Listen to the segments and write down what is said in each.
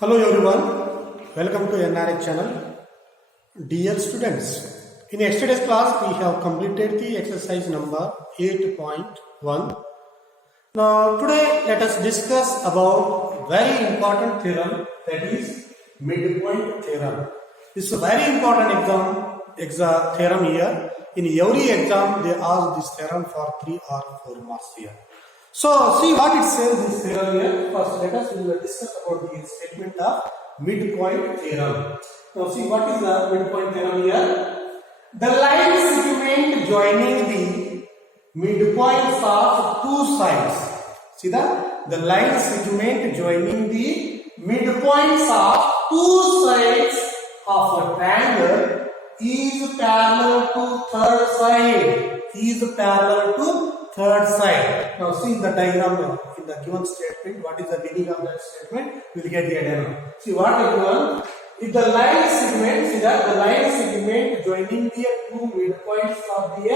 Hello everyone, welcome to NRH channel. Dear students, in yesterday's class we have completed the exercise number 8.1. Now today let us discuss about very important theorem, that is midpoint theorem. This is a very important exam theorem here. In every exam they ask this theorem for 3 or 4 marks here. So see what it says this theorem here. First let us discuss about the statement of midpoint theorem. Now see what is the midpoint theorem here. The line segment joining the midpoints of two sides. See that? The line segment joining the midpoints of two sides of a triangle is parallel to third side. Is parallel to third side. Now see the diagram in the given statement. What is the meaning of that statement? We will get the diagram. See what is given. If the line segment, see that the line segment joining the two midpoints of the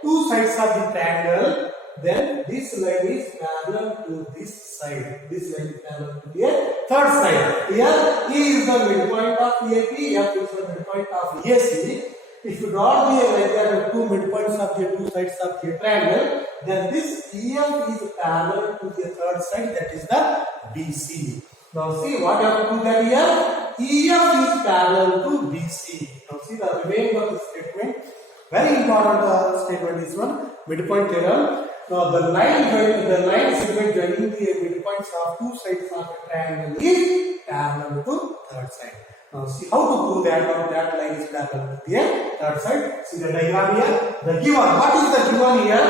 two sides of the triangle, then this line is parallel to this side. This line is parallel to the third side. Here E is the midpoint of AP, F is the midpoint of AC. If you draw the like there are two midpoints of the two sides of the triangle, then this EF is parallel to the third side, that is the BC. Now see what you have to do that here. EF is parallel to BC. Now see the remaining of the statement. Very important statement is one midpoint theorem. Now the line segment joining the midpoints of two sides of a triangle is parallel to third side. Now see how to prove that that line is parallel to the third side. See the diagram here. The given. What is the given here?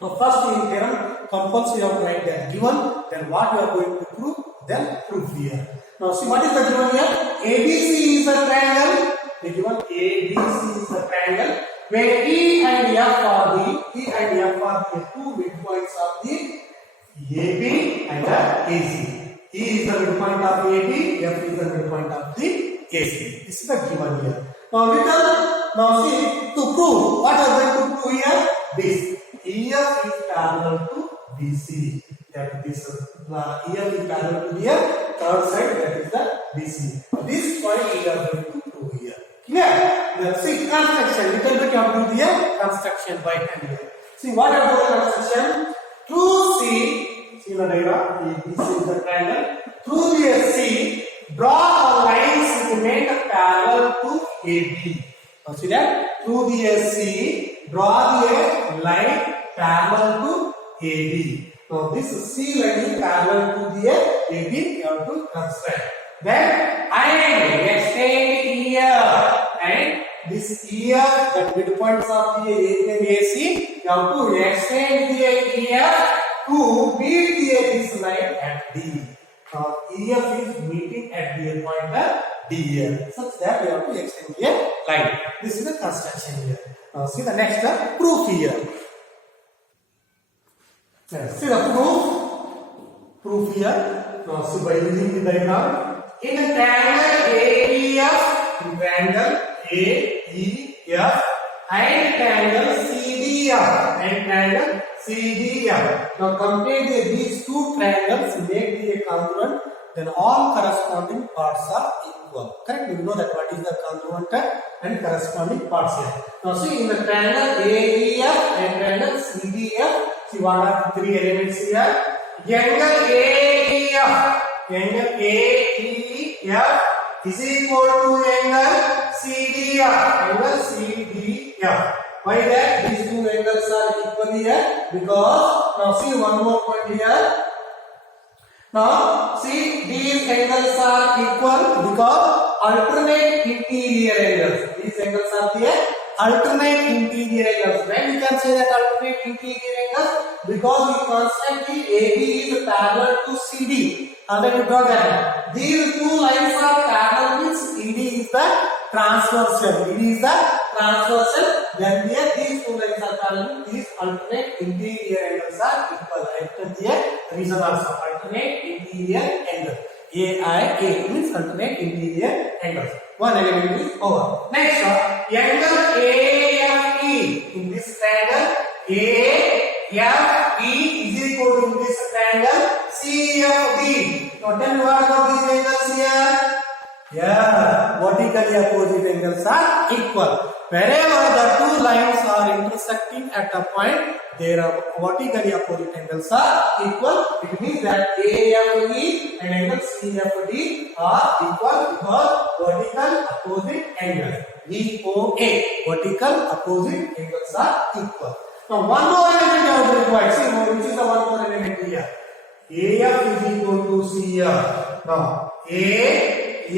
Now first in theorem compulsory you have to write that given. Then what you are going to prove? Then prove here. Now see what is the given here? ABC is a triangle. The given ABC is a triangle where E and F are the two midpoints of the AB and the AC. E is the midpoint of AB, F is the midpoint of the AC. This is the given here. Now see to prove what are going to prove here? This EF is parallel to BC. That this EF is parallel to the third side, that is the BC. This point we are going to prove here. Clear? Now see construction. Little bit you have to do the construction by hand here. See what are the construction? Through C. See the diagram. This is the triangle. Through the C, draw a line segment parallel to AB. Now see that? Through the C, draw the line parallel to AB. Now this C line is parallel to the AB. You have to construct. Then and extend here, and this here, the midpoints of the AB and AC, you have to extend the here to meet this line at D. Now EF is meeting at the point D here, such that we have to extend the line. This is the construction here. Now see the next proof here. See the proof here. Now see by using the diagram. In a triangle AEF, triangle AEF and triangle CDF. Now compare these two triangles, make the congruent, then all corresponding parts are equal. Correct? You know that what is the congruent and corresponding parts here. Now see in the triangle AEF and triangle CDF, see what are the three elements here? Angle AEF is equal to angle CDF. Why that? These two angles are equal here? Because now see one more point here. Now see these angles are equal because alternate interior angles. These angles are the alternate interior angles. When we can say that alternate interior angles? Because we constantly AB is parallel to CD. And then you draw that. These two lines are parallel, means ED is the transversal. Then here these two lines are parallel. These alternate interior angles are equal. I written here reason also. Alternate interior angle. AIA means alternate interior angles. One element is over. Next angle AFE. In this triangle AFE is equal to this triangle CFD. Now tell me what about these angles Yeah, vertically opposite angles are equal. Wherever the two lines are intersecting at a point, their vertically opposite angles are equal. It means that AFE and angle CFD are equal because vertical opposite angles. VOA, vertical opposite angles are equal. Now one more element you have required. See, which is the one more element here? AF is equal to CF. Now AF is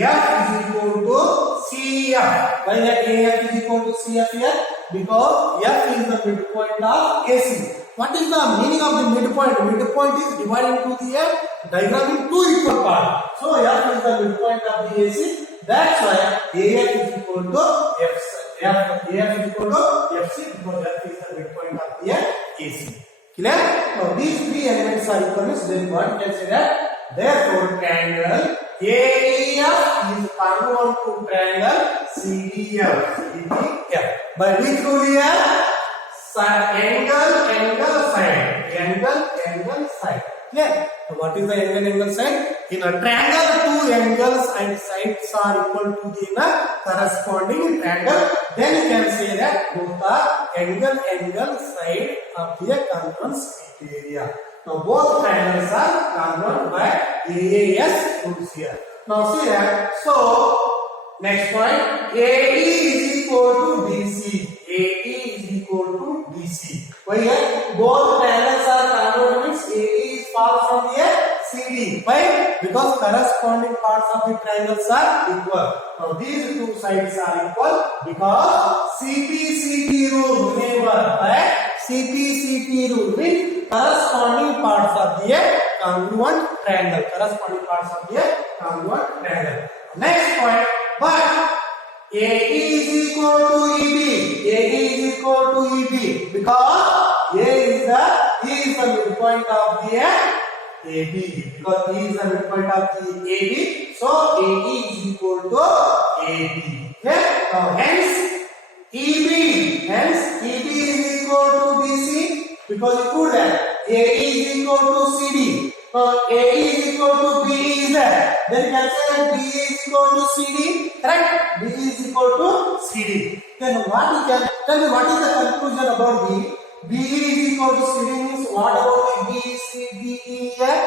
equal to CF. Why that AF is equal to CF here? Because F is the midpoint of AC. What is the meaning of the midpoint? Midpoint is divided into the diagram in two equal parts. So F is the midpoint of the AC. That's why AF is equal to AF is equal to FC because F is the midpoint of the AC. Clear? Now these three elements are equal, then one can say that therefore triangle AEF is congruent to triangle CDF. By which rule here? Angle, side. Clear? So what is the angle, side? In a triangle, two angles and sides are equal to the corresponding triangle. Then you can say that both are angle, side of the congruence criteria. Now both triangles are congruent by AAS rules here. Now see that. So next point, AE is equal to BC. AE is equal to BC. Why here? Both triangles are congruent means AE is far from the CD. Why? Because corresponding parts of the triangles are equal. Now these two sides are equal because CPCT rule. Remember, right? CPCT rule means corresponding parts of the congruent triangle. Corresponding parts of the congruent triangle. Next point, but AE is equal to EB. AE is equal to EB because E is the midpoint of the AB. Because E is the midpoint of the AB, so AE is equal to AB. Okay? Now hence EB is equal to BC because you put that AE is equal to CD. AE is equal to BE is there. Then you can say that BE is equal to CD. Correct? BE is equal to CD. Then what you can tell me? What is the conclusion about BE? BE is equal to CD means what about the BCDE here?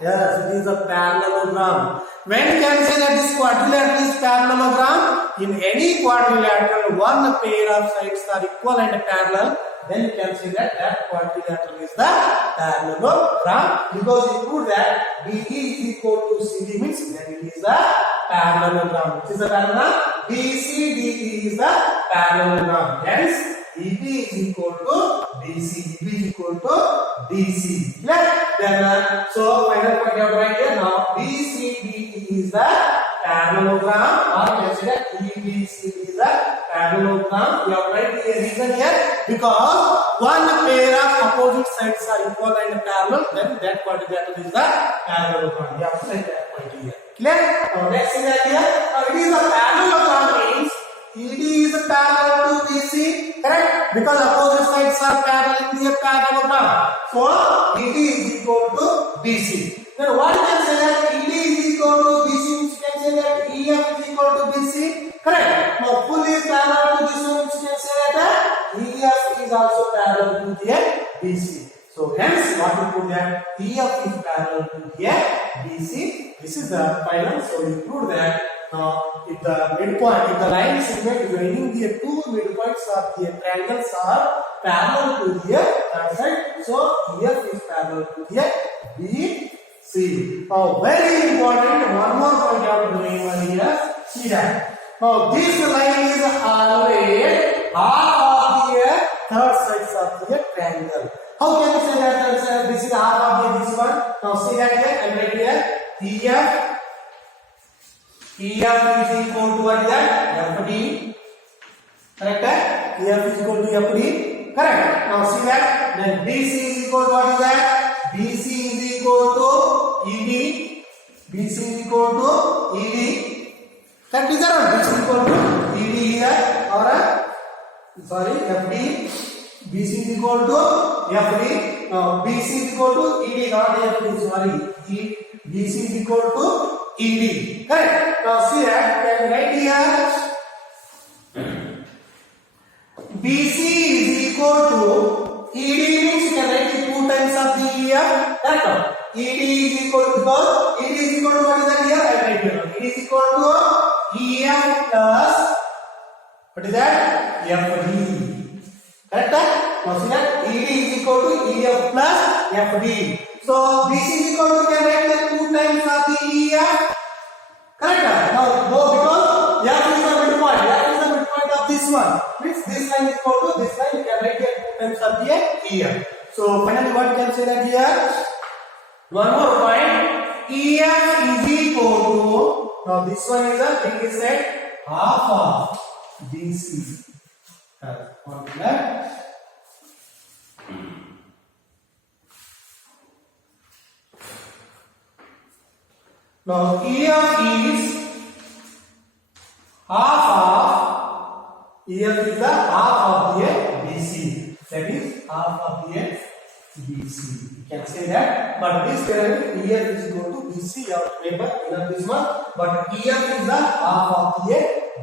Yes, it is a parallelogram. When you can say that this quadrilateral is parallelogram, in any quadrilateral, one pair of sides are equal and parallel, then you can say that that quadrilateral is the parallelogram because you prove that BE is equal to CD means then it is a parallelogram. Which is a parallelogram? BCDE is the parallelogram. Hence, EB is equal to BC. EB is equal to BC. Then, so final point you have right here. Now, BCDE is the parallelogram, or you can say that EBCD is the parallelogram. You have right here reason here because one pair of opposite sides are equal and parallel. Then that quadrilateral is the parallelogram. You have to say that point here. Clear? Now, next thing here. Now, it is a parallelogram means ED is parallel to BC, correct? Because opposite sides are parallel in the parallelogram. So ED is equal to BC. Then what you can say that ED is equal to BC means you can say that EF is equal to BC, correct? Now full is parallel to this one means you can say that EF is also parallel to the BC. So hence what you put that EF is parallel to the BC. This is the final. So you prove that if the midpoint, if the line segment joining the two midpoints of the triangles are parallel to the third side, so EF is parallel to the BC. Now very important, one more point you have to remember here. See that. Now this line is always half of the third sides of the triangle. How can you say that this is half of this one? Now see that here, I write here EF is equal to what is that? FD. Correct? EF is equal to FD. Correct. Now see that. Then BC is equal to what is that? BC is equal to ED. BC is equal to ED. Correct is that? BC is equal to ED here. Or sorry, FD. BC is equal to FD. Now BC is equal to ED, not FD. Sorry. BC is equal to ED. Correct? Now see that, can write here BC is equal to ED means you can write it 2 times of the EF. Correct? ED is equal to, because ED is equal to what is that here? I write here. ED is equal to EF plus what is that? FD. Correct? Now see that ED is equal to EF plus FD. So BC is equal to, can write that 2 times of the EF. Correct? Now no, because F is the midpoint. F is the midpoint of this one. Means this line is equal to this line. You can write here 2 times of the EF. So finally what you can say that here? One more point. EF is equal to, now this one is a thing is said half of BC. On left. Now EF is half of, EF is the half of the BC. That is half of the BC. You can say that. But this theorem EF is equal to BC. You have to remember in this one. But EF is the half of the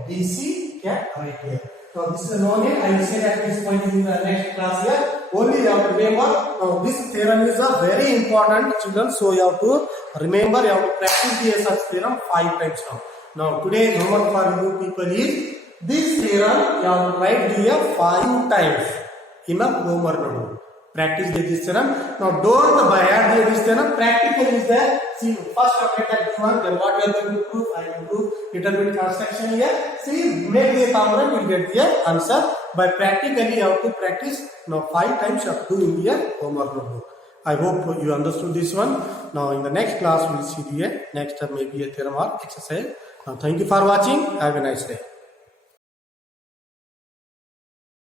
BC. You can write here. Now this is a known name. I will say that this point is in the next class here. Only you have to remember. Now this theorem is a very important, children. So you have to remember. You have to practice the such theorem 5 times now. Now today's homework for you people is this theorem. You have to write here 5 times in a homework notebook. Practice this theorem. Now don't by heart this theorem. Practical is there. See, first of all that one, then what we are going to prove, I will do determinate construction here. See, make the problem, you will get the answer. By practically you have to practice. Now 5 times you have to do in the homework notebook. I hope you understood this one. Now in the next class we will see the next maybe a theorem or exercise. Now thank you for watching. Have a nice day.